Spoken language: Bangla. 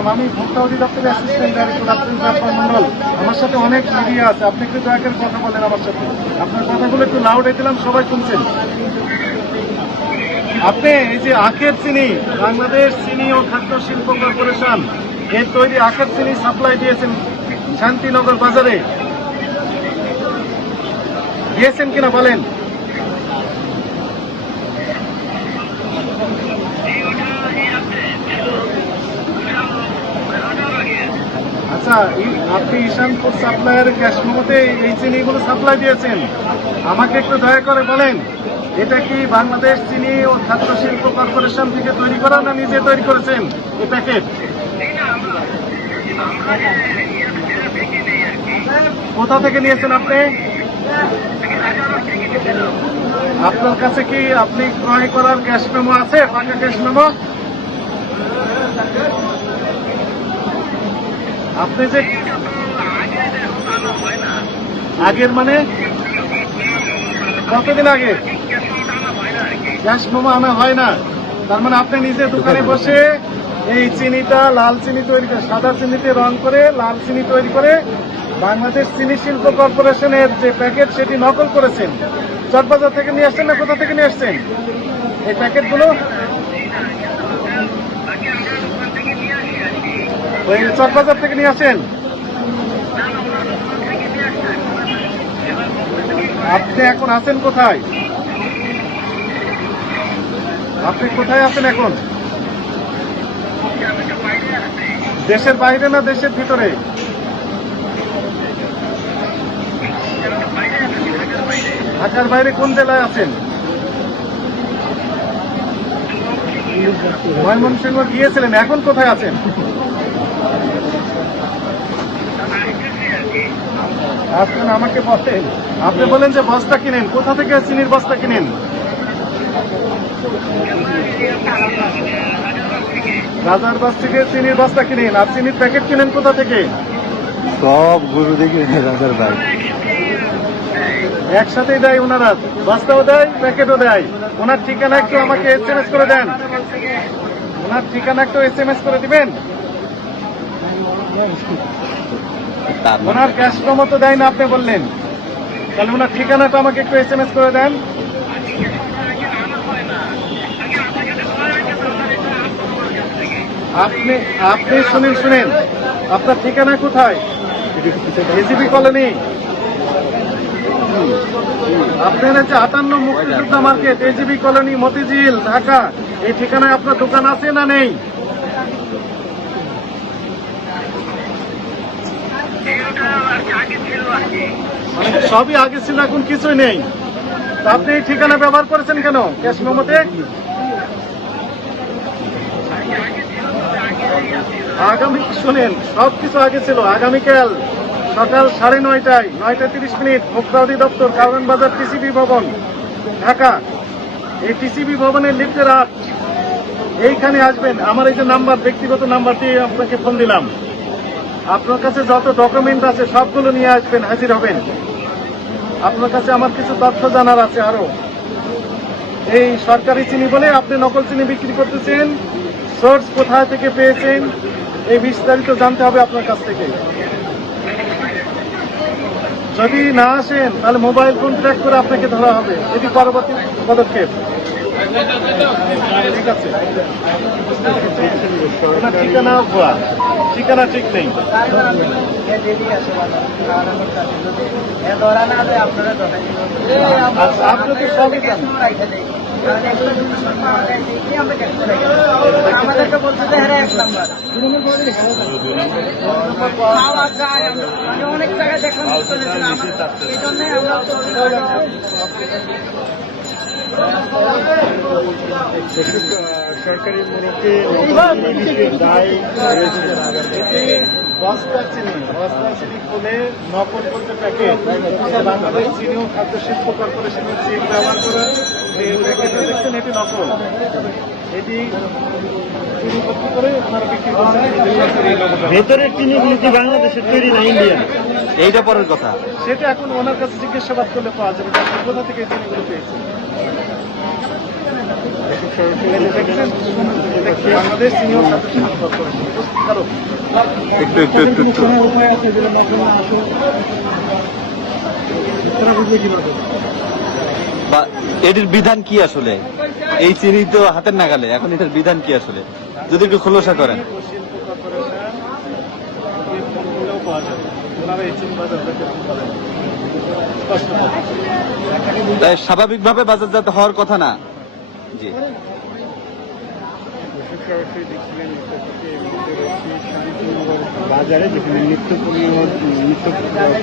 বলছিলাম আমি ভোক্তা অধিদপ্তরের অ্যাসিস্ট্যান্ট ডাইরেক্টর আব্দুল জাফর মন্ডল আমার সাথে অনেক মিডিয়া আছে। আপনি একটু দয়া করে কথা বলেন আমার সাথে। আপনার কথাগুলো একটু লাউডে দিলাম, সবাই শুনছেন। আপনি এই যে আখের চিনি, বাংলাদেশ চিনি ও খাদ্য শিল্প কর্পোরেশন, এর তৈরি আখের চিনি সাপ্লাই দিয়েছেন শান্তিনগর বাজারে। দিয়েছেন কিনা বলেন? আচ্ছা আপনি ঈশানপুর সাপ্লাইয়ের গ্যাস মোমোতে এই চিনিগুলো সাপ্লাই দিয়েছেন। আমাকে একটু দয়া করে বলেন, এটা কি বাংলাদেশ চিনি ও খাদ্য শিল্প কর্পোরেশন থেকে তৈরি করা না নিজে তৈরি করেছেন? এই প্যাকেট কোথা থেকে নিয়েছেন আপনি? আপনার কাছে কি আপনি ক্রয় করার ক্যাশ মেমো আছে? পাকা ক্যাশ মেমো আপনি যে আগের মানে? কতদিন আগে? গ্যাস মোমো আনা হয় না। তার মানে আপনি নিজে দোকানে বসে এই চিনিটা, লাল চিনি তৈরি করে, সাদা চিনিতে রং করে, লাল চিনি তৈরি করে বাংলাদেশ চিনি শিল্প কর্পোরেশনের যে প্যাকেট সেটি নকল করেছেন। চটবাজার থেকে নিয়ে আসছেন না কোথা থেকে নিয়ে আসছেন? এই প্যাকেটগুলো? চকবাজার থেকে নিয়ে আসেন। আপনি এখন আছেন কোথায়? আপনি কোথায় আছেন এখন? দেশের বাইরে না দেশের ভিতরে? ঢাকার বাইরে কোন জেলায় আছেন? ময়মনসিংহ গিয়েছিলেন, এখন কোথায় আছেন? আপনি আমাকে বলেন আপনি বলেন যে বস্তা কিনেন। কোথা থেকে চিনির বস্তা কিনেন? রাজার বাস থেকে চিনির বস্তা কিনেন। আর চিনির প্যাকেট কিনেন কোথা থেকে? সব গরু দেখে রাজার ভাই। একসাথেই দেয় ওনারা। বস্তাও দেয় প্যাকেটও দেয়। ওনার ঠিকানা একটু আমাকে এস করে দেন। ওনার ঠিকানা একটু এস করে দিবেন? ওনার ক্যাশ তো দেয় না আপনি বললেন। তাহলে ওনার ঠিকানাটা আমাকে একটু এস এম এস করে দেন। আপনি আপনি শুনেন শুনেন। আপনার ঠিকানা কোথায়? AGB colony. আপনার হচ্ছে আটান্ন মুক্তিযোদ্ধা market AGB colony Motijheel Dhaka. এই ঠিকানায় আপনার দোকান আছে না নেই? মানে সবই আগে ছিল, এখন কিছুই নেই। আপনি এই ঠিকানা ব্যবহার করেছেন কেন? ক্যাশ মেমোতে? আগামী, শুনেন সব কিছু আগে ছিল। আগামীকাল সকাল সাড়ে নয়টায়, নয়টা তিরিশ মিনিট ভোক্তা অধিদপ্তর কারণ বাজার টিসিবি ভবন, ঢাকা। এই টিসিবি ভবনের লিফটের আট এইখানে আসবেন। আমার এই যে নাম্বার, ব্যক্তিগত নাম্বার দিয়ে আপনাকে ফোন দিলাম। আপনার কাছে যত ডকুমেন্ট আছে, সবগুলো নিয়ে আসবেন, হাজির হবেন। আপনার কাছে আমার কিছু তথ্য জানার আছে আরও। এই সরকারি চিনি বলে আপনি নকল চিনি বিক্রি করতেছেন সোর্স কোথায় থেকে পেয়েছেন, এই বিস্তারিত জানতে হবে আপনার কাছ থেকে। যদি না আসেন, তাহলে মোবাইল ফোন ট্র্যাক করে আপনাকে ধরা হবে। এটি পরবর্তী পদক্ষেপ। ঠিক আছে ঠিকানা ঠিকানা ঠিক নেই আপনি তো সবই। আমাদেরকে বলছে যে হ্যাঁ এক নাম্বার খাওয়া যায় আমি অনেক জায়গায় দেখলাম এই জন্যে আমরা সরকারি মোড়কে দায় বস্তা চিনি বস্তা চিনি খুলে নকল করতে প্যাকেট বাংলাদেশ চিনি খাদ্য শিল্প কর্পোরেশনের চিনি ব্যবহার করে। এই প্যাকেটটা দেখছেন, এটি এটি ভেতরের চিনিগুলো কি বাংলাদেশের তৈরি না ইন্ডিয়ান এইটা পরের কথা। সেটা এখন ওনার কাছে জিজ্ঞাসাবাদ করলে পাওয়া যাবে কোথা থেকে চিনিগুলো একটু একটু একটু একটু। বা এটির বিধান কি আসলে? এই চিনি তো হাতের নাগালে এখন এটার বিধান কি আসলে? যদি একটু খোলসা করেন। স্বাভাবিকভাবে বাজারজাত হওয়ার কথা না? জি। বাজারে যেখানে নিত্য নিত্য